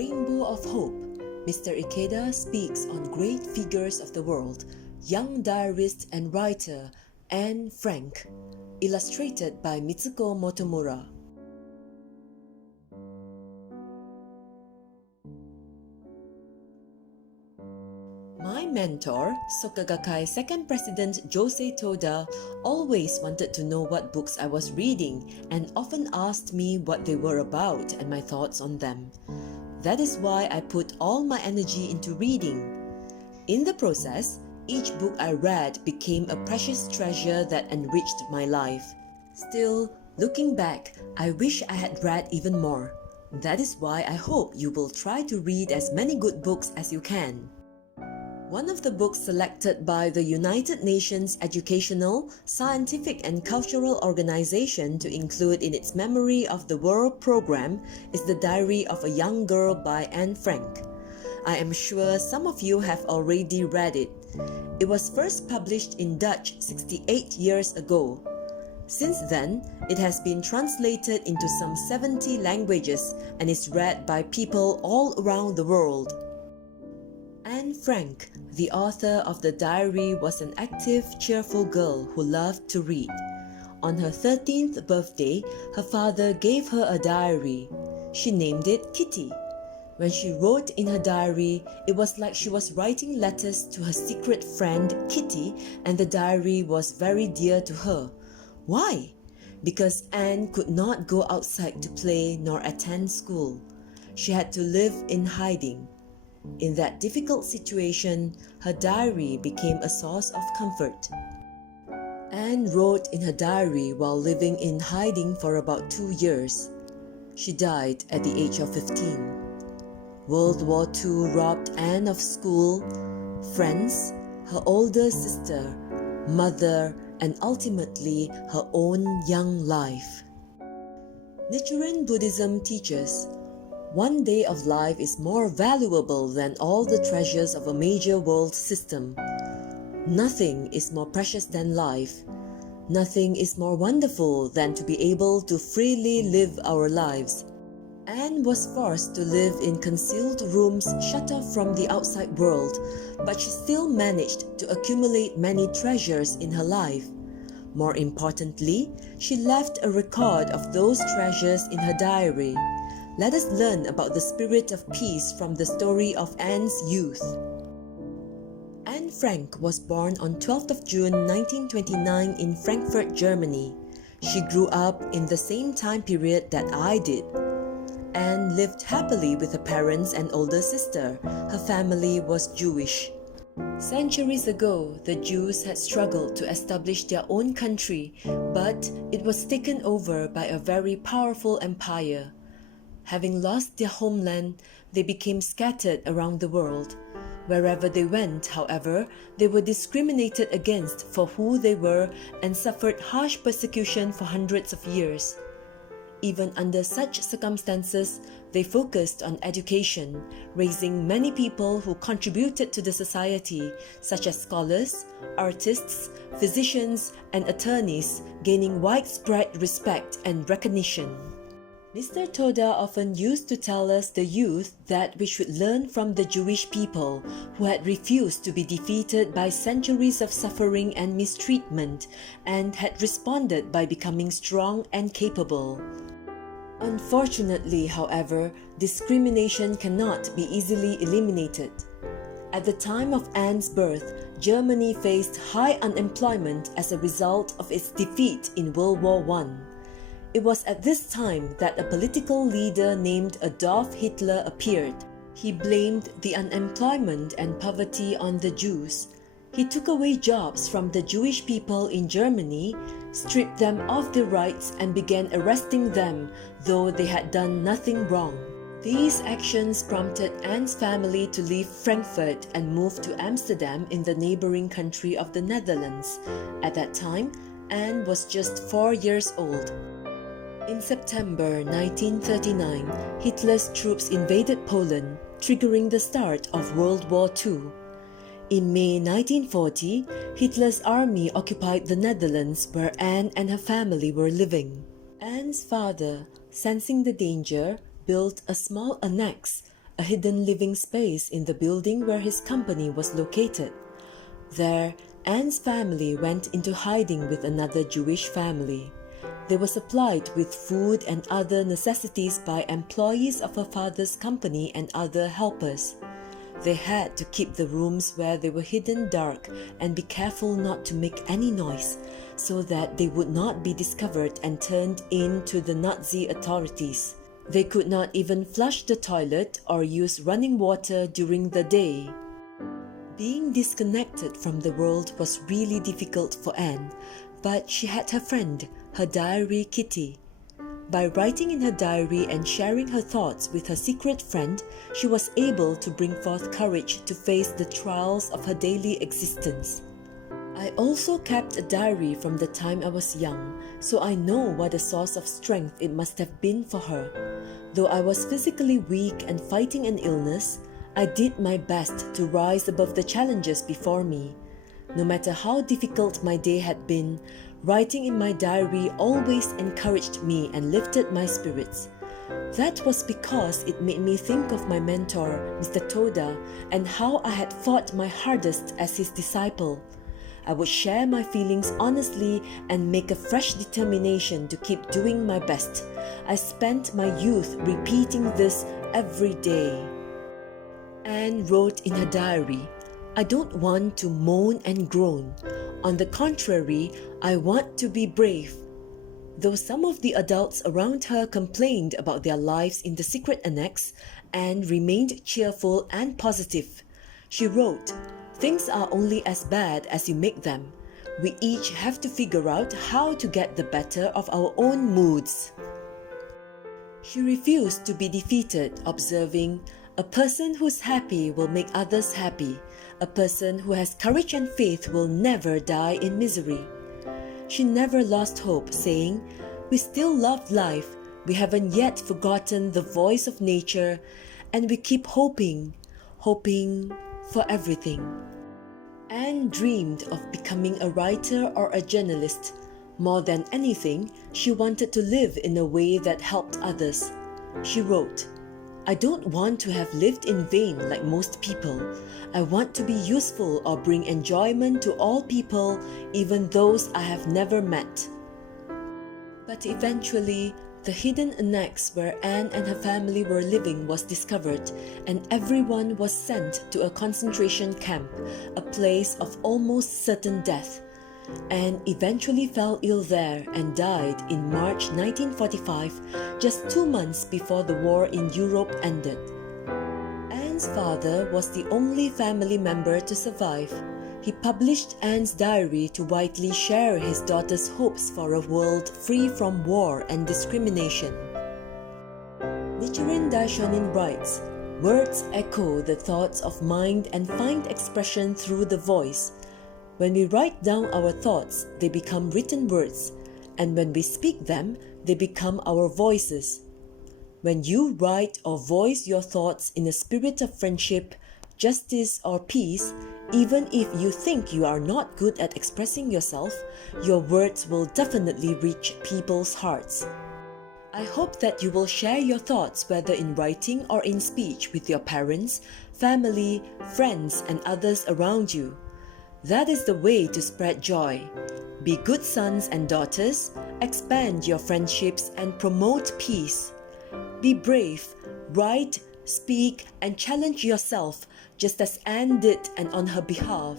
Rainbow of Hope, Mr. Ikeda speaks on great figures of the world, young diarist and writer Anne Frank, illustrated by Mitsuko Motomura. My mentor, Soka Gakkai second president Josei Toda, always wanted to know what books I was reading and often asked me what they were about and my thoughts on them. That is why I put all my energy into reading. In the process, each book I read became a precious treasure that enriched my life. Still, looking back, I wish I had read even more. That is why I hope you will try to read as many good books as you can. One of the books selected by the United Nations Educational, Scientific and Cultural Organization to include in its Memory of the World program is The Diary of a Young Girl by Anne Frank. I am sure some of you have already read it. It was first published in Dutch 68 years ago. Since then, it has been translated into some 70 languages and is read by people all around the world. Anne Frank, the author of the diary, was an active, cheerful girl who loved to read. On her 13th birthday, her father gave her a diary. She named it Kitty. When she wrote in her diary, it was like she was writing letters to her secret friend Kitty, and the diary was very dear to her. Why? Because Anne could not go outside to play nor attend school. She had to live in hiding. In that difficult situation, her diary became a source of comfort. Anne wrote in her diary while living in hiding for about 2 years. She died at the age of 15. World War II robbed Anne of school, friends, her older sister, mother, and ultimately her own young life. Nichiren Buddhism teaches, one day of life is more valuable than all the treasures of a major world system. Nothing is more precious than life. Nothing is more wonderful than to be able to freely live our lives. Anne was forced to live in concealed rooms shut off from the outside world, but she still managed to accumulate many treasures in her life. More importantly, she left a record of those treasures in her diary. Let us learn about the spirit of peace from the story of Anne's youth. Anne Frank was born on 12th of June 1929 in Frankfurt, Germany. She grew up in the same time period that I did. Anne lived happily with her parents and older sister. Her family was Jewish. Centuries ago, the Jews had struggled to establish their own country, but it was taken over by a very powerful empire. Having lost their homeland, they became scattered around the world. Wherever they went, however, they were discriminated against for who they were and suffered harsh persecution for hundreds of years. Even under such circumstances, they focused on education, raising many people who contributed to the society, such as scholars, artists, physicians, and attorneys, gaining widespread respect and recognition. Mr. Toda often used to tell us, the youth, that we should learn from the Jewish people who had refused to be defeated by centuries of suffering and mistreatment and had responded by becoming strong and capable. Unfortunately, however, discrimination cannot be easily eliminated. At the time of Anne's birth, Germany faced high unemployment as a result of its defeat in World War I. It was at this time that a political leader named Adolf Hitler appeared. He blamed the unemployment and poverty on the Jews. He took away jobs from the Jewish people in Germany, stripped them of their rights, and began arresting them, though they had done nothing wrong. These actions prompted Anne's family to leave Frankfurt and move to Amsterdam in the neighboring country of the Netherlands. At that time, Anne was just 4 years old. In September 1939, Hitler's troops invaded Poland, triggering the start of World War II. In May 1940, Hitler's army occupied the Netherlands, where Anne and her family were living. Anne's father, sensing the danger, built a small annex, a hidden living space in the building where his company was located. There, Anne's family went into hiding with another Jewish family. They were supplied with food and other necessities by employees of her father's company and other helpers. They had to keep the rooms where they were hidden dark and be careful not to make any noise, so that they would not be discovered and turned in to the Nazi authorities. They could not even flush the toilet or use running water during the day. Being disconnected from the world was really difficult for Anne, but she had her friend, her diary Kitty. By writing in her diary and sharing her thoughts with her secret friend, she was able to bring forth courage to face the trials of her daily existence. I also kept a diary from the time I was young, so I know what a source of strength it must have been for her. Though I was physically weak and fighting an illness, I did my best to rise above the challenges before me. No matter how difficult my day had been, writing in my diary always encouraged me and lifted my spirits. That was because it made me think of my mentor, Mr. Toda, and how I had fought my hardest as his disciple. I would share my feelings honestly and make a fresh determination to keep doing my best. I spent my youth repeating this every day. Anne wrote in her diary, "I don't want to moan and groan. On the contrary, I want to be brave." Though some of the adults around her complained about their lives in the secret annex, Anne remained cheerful and positive. She wrote, "Things are only as bad as you make them. We each have to figure out how to get the better of our own moods." She refused to be defeated, observing, "A person who's happy will make others happy. A person who has courage and faith will never die in misery." She never lost hope, saying, "We still love life, we haven't yet forgotten the voice of nature, and we keep hoping for everything." Anne dreamed of becoming a writer or a journalist. More than anything, she wanted to live in a way that helped others. She wrote, "I don't want to have lived in vain like most people. I want to be useful or bring enjoyment to all people, even those I have never met." But eventually, the hidden annex where Anne and her family were living was discovered, and everyone was sent to a concentration camp, a place of almost certain death. Anne eventually fell ill there and died in March 1945, just 2 months before the war in Europe ended. Anne's father was the only family member to survive. He published Anne's diary to widely share his daughter's hopes for a world free from war and discrimination. Nichiren Daishonin writes, "Words echo the thoughts of mind and find expression through the voice. When we write down our thoughts, they become written words, and when we speak them, they become our voices. When you write or voice your thoughts in a spirit of friendship, justice, or peace, even if you think you are not good at expressing yourself, your words will definitely reach people's hearts." I hope that you will share your thoughts, whether in writing or in speech, with your parents, family, friends, and others around you. That is the way to spread joy. Be good sons and daughters, expand your friendships, and promote peace. Be brave, write, speak, and challenge yourself, just as Anne did, and on her behalf.